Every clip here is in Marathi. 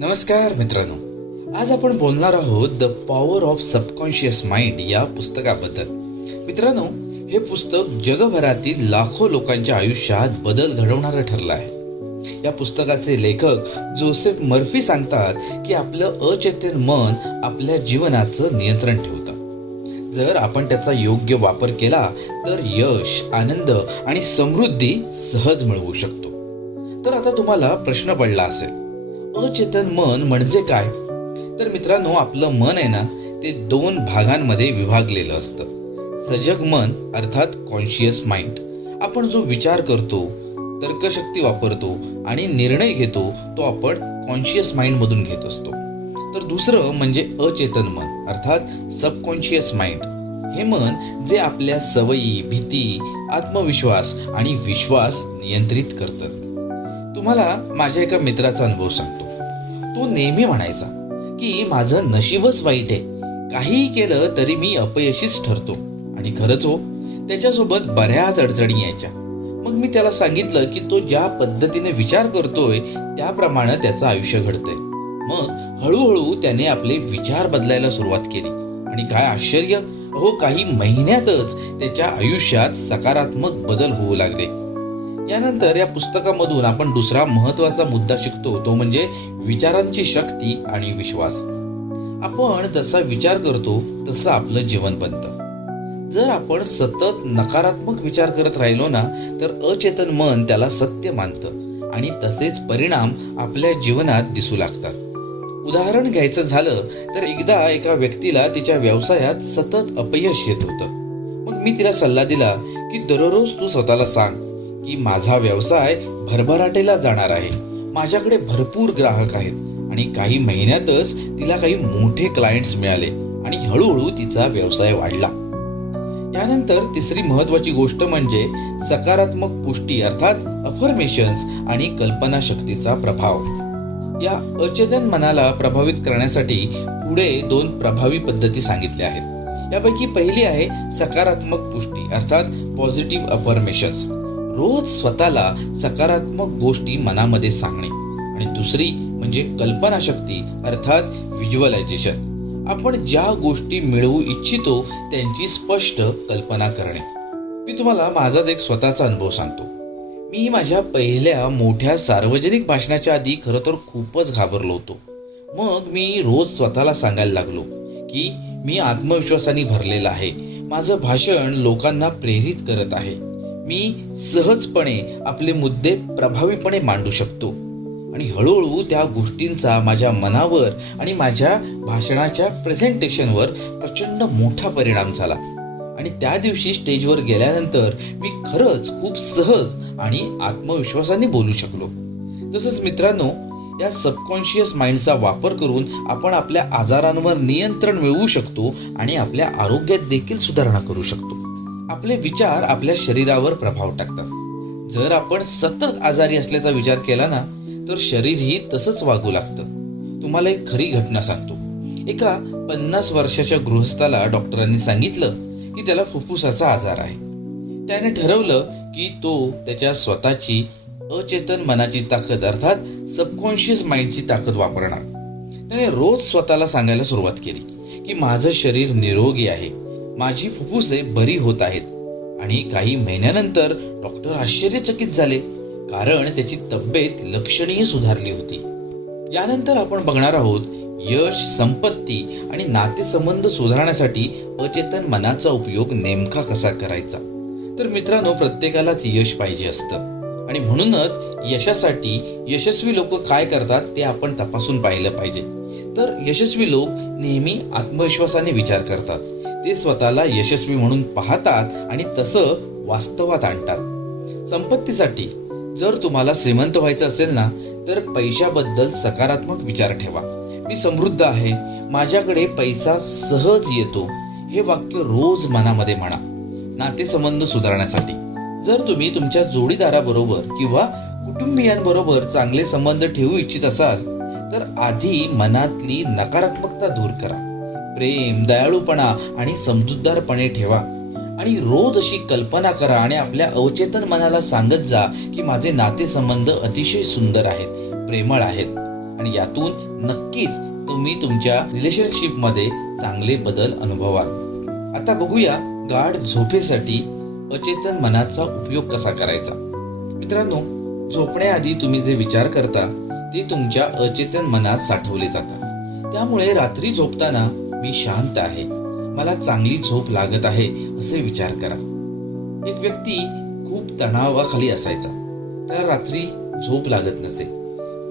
नमस्कार मित्रांनो. आज आपण बोलणार आहोत the power of subconscious mind या पुस्तकाबद्दल. मित्रांनो हे पुस्तक जगभरातील लाखो लोकांच्या आयुष्यात बदल घडवणारं ठरलं आहे. या पुस्तकाचे लेखक जोसेफ मर्फी सांगतात की आपलं अचेतन मन आपल्या जीवनाचं नियंत्रण ठेवतं. जर आपण त्याचा योग्य वापर केला तर यश आनंद आणि समृद्धी सहज मिळवू शकतो. तर आता तुम्हाला प्रश्न पडला असेल अचेतन मन म्हणजे काय? तर मित्रांनो आपलं मन आहे ना ते दोन भागांमध्ये विभागलेलं असतं. सजग मन अर्थात कॉन्शियस माइंड आपण जो विचार करतो तर्कशक्ती वापरतो आणि निर्णय घेतो तो आपण कॉन्शियस माइंडमधून घेत असतो. तर दुसरं म्हणजे अचेतन मन अर्थात सबकॉन्शियस माइंड हे मन जे आपल्या सवयी भीती आत्मविश्वास आणि विश्वास नियंत्रित करतात तुम्हाला माझ्या एका मित्राचा अनुभव सांगतो. तो नेहमी म्हणायचा की माझं नशीबच वाईट आहे. काहीही केलं तरी मी अपयशीच ठरतो. आणि खरंच हो त्याच्यासोबत बऱ्याच अडचणी यायच्या. मग मी त्याला सांगितलं की तो ज्या पद्धतीने विचार करतोय त्याप्रमाणे त्याचं आयुष्य घडतंय. मग हळूहळू त्याने आपले विचार बदलायला सुरुवात केली. आणि काय आश्चर्य अहो काही महिन्यातच त्याच्या आयुष्यात सकारात्मक बदल होऊ लागले. यानंतर या पुस्तकामधून आपण दुसरा महत्त्वाचा मुद्दा शिकतो तो म्हणजे विचारांची शक्ती आणि विश्वास. आपण जसा विचार करतो तसं आपलं जीवन बनतं. जर आपण सतत नकारात्मक विचार करत राहिलो ना तर अचेतन मन त्याला सत्य मानतं आणि तसेच परिणाम आपल्या जीवनात दिसू लागतात. उदाहरण घ्यायचं झालं तर एकदा एका व्यक्तीला तिच्या व्यवसायात सतत अपयश येत होतं. मग मी तिला सल्ला दिला की दररोज तू स्वतःला सांग की माझा व्यवसाय भरभराटेला जाणार आहे. माझ्याकडे भरपूर ग्राहक आहेत आणि काही महिन्यातच तिला काही मोठे क्लायंट्स मिळाले आणि हळूहळू तिचा व्यवसाय वाढला. यानंतर तिसरी महत्वाची गोष्ट म्हणजे सकारात्मक पुष्टी अर्थात अफर्मेशन्स आणि कल्पनाशक्तीचा प्रभाव. या अचेतन मनाला प्रभावित करण्यासाठी पुढे दोन प्रभावी पद्धती सांगितल्या आहेत. यापैकी पहिली आहे सकारात्मक पुष्टी अर्थात पॉझिटिव्ह अफर्मेशन्स रोज स्वतःला सकारात्मक गोष्टी मनामध्ये सांगणे. आणि दुसरी म्हणजे कल्पनाशक्ती अर्थात व्हिज्युअलायझेशन आपण ज्या गोष्टी मिळवू इच्छितो त्यांची स्पष्ट कल्पना करणे. मी तुम्हाला माझाच एक स्वतःचा अनुभव सांगतो. मी माझ्या पहिल्या मोठ्या सार्वजनिक भाषणाच्या आधी खरं तर खूपच घाबरलो होतो. मग मी रोज स्वतःला सांगायला लागलो की मी आत्मविश्वासाने भरलेला आहे. माझं भाषण लोकांना प्रेरित करत आहे. मी सहजपणे आपले मुद्दे प्रभावीपणे मांडू शकतो. आणि हळूहळू त्या गोष्टींचा माझ्या मनावर आणि माझ्या भाषणाच्या प्रेझेंटेशनवर प्रचंड मोठा परिणाम झाला. आणि त्या दिवशी स्टेजवर गेल्यानंतर मी खरंच खूप सहज आणि आत्मविश्वासाने बोलू शकलो. तसंच मित्रांनो या सबकॉन्शियस माइंडचा वापर करून आपण आपल्या आजारांवर नियंत्रण मिळवू शकतो आणि आपल्या आरोग्यात देखील सुधारणा करू शकतो. आपले विचार आपल्या शरीरावर प्रभाव टाकतात. जर आपण सतत आजारी असल्याचा विचार केला ना तर शरीरही तसंच वागू लागतं. तुम्हाला एक खरी घटना सांगतो. एका पन्नास वर्षाच्या गृहस्थाला डॉक्टरांनी सांगितलं की त्याला फुफ्फुसाचा आजार आहे. त्याने ठरवलं की तो त्याच्या स्वतःची अचेतन मनाची ताकद अर्थात सबकॉन्शियस माइंडची ताकद वापरणार. त्याने रोज स्वतःला सांगायला सुरुवात केली की माझं शरीर निरोगी आहे. माझी फुफ्फुसे बरी होत आहेत. आणि काही महिन्यानंतर डॉक्टर आश्चर्यचकित झाले कारण त्याची तब्येत लक्षणीय सुधारली होती. यानंतर आपण बघणार आहोत यश संपत्ती आणि नातेसंबंध सुधारण्यासाठी अचेतन मनाचा उपयोग नेमका कसा करायचा? तर मित्रांनो प्रत्येकालाच यश पाहिजे असतं. आणि म्हणूनच यशासाठी यशस्वी लोक काय करतात ते आपण तपासून पाहिलं पाहिजे. तर यशस्वी लोक नेहमी आत्मविश्वासाने विचार करतात. ते स्वतःला यशस्वी म्हणून पाहतात आणि तसं वास्तवात आणतात. संपत्तीसाठी जर तुम्हाला श्रीमंत व्हायचं असेल ना तर पैशाबद्दल सकारात्मक विचार ठेवा. मी समृद्ध आहे माझ्याकडे पैसा सहज येतो हे वाक्य रोज मनामध्ये म्हणा. नातेसंबंध सुधारण्यासाठी. जर तुम्ही तुमच्या जोडीदाराबरोबर किंवा कुटुंबियांबरोबर चांगले संबंध ठेवू इच्छित असाल तर आधी मनातली नकारात्मकता दूर करा. प्रेम दयाळूपणा आणि समजूतदारपणे ठेवा. आणि रोज अशी कल्पना करा आणि आपल्या अवचेतन मनाला सांगत जा की माझे नातेसंबंध अतिशय सुंदर आहेत प्रेमळ आहेत. आणि यातून नक्कीच तुम्ही तुमच्या रिलेशनशिपमध्ये चांगले बदल अनुभवाल. आता बघूया गाढ झोपेसाठी अचेतन मनाचा उपयोग कसा करायचा? मित्रांनो झोपण्याआधी तुम्ही जे विचार करता ते तुमच्या अचेतन मनात साठवले जातात. त्यामुळे रात्री झोपताना मी शांत आहे. मला चांगली झोप लागत आहे असे विचार करा. एक व्यक्ती खूप तणावाखाली असायचा. त्याला रात्री झोप लागत नसे.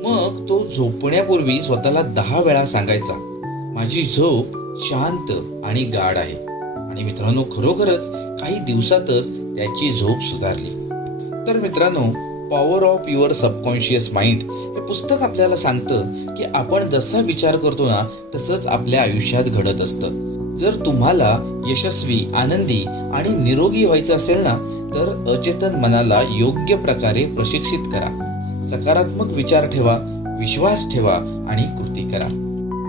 मग तो झोपण्यापूर्वी स्वतःला दहा वेळा सांगायचा माझी झोप शांत आणि गाढ आहे. आणि मित्रांनो खरोखरच काही दिवसातच त्याची झोप सुधारली. तर मित्रांनो power of your subconscious mind हे पुस्तक आपल्याला सांगतं की आपण जसा विचार करतो ना तसंच आपल्या आयुष्यात घडत असतं. जर तुम्हाला यशस्वी आनंदी आणि निरोगी व्हायचं असेल ना तर अचेतन मनाला योग्य प्रकारे प्रशिक्षित करा. सकारात्मक विचार ठेवा विश्वास ठेवा आणि कृती करा.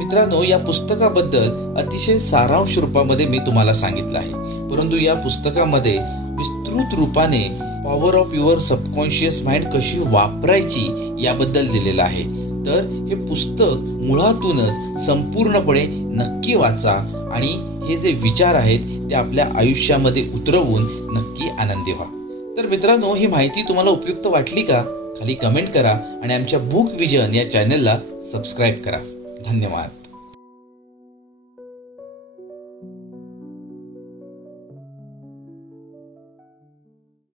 मित्रांनो या पुस्तकाबद्दल अतिशय सारांश रूपामध्ये मी तुम्हाला सांगितलं आहे. परंतु या पुस्तकामध्ये विस्तृत रूपाने power of your subconscious mind कशी वापरायची याबद्दल दिलेलं आहे. तर हे पुस्तक मुळातूनच संपूर्णपणे नक्की वाचा आणि हे जे विचार आहेत ते आपल्या आयुष्यामध्ये उतरवून नक्की आनंदी व्हा. तर मित्रांनो ही माहिती तुम्हाला उपयुक्त वाटली का? खाली कमेंट करा आणि आमच्या बुक विजन या चॅनलला सबस्क्राईब करा. धन्यवाद.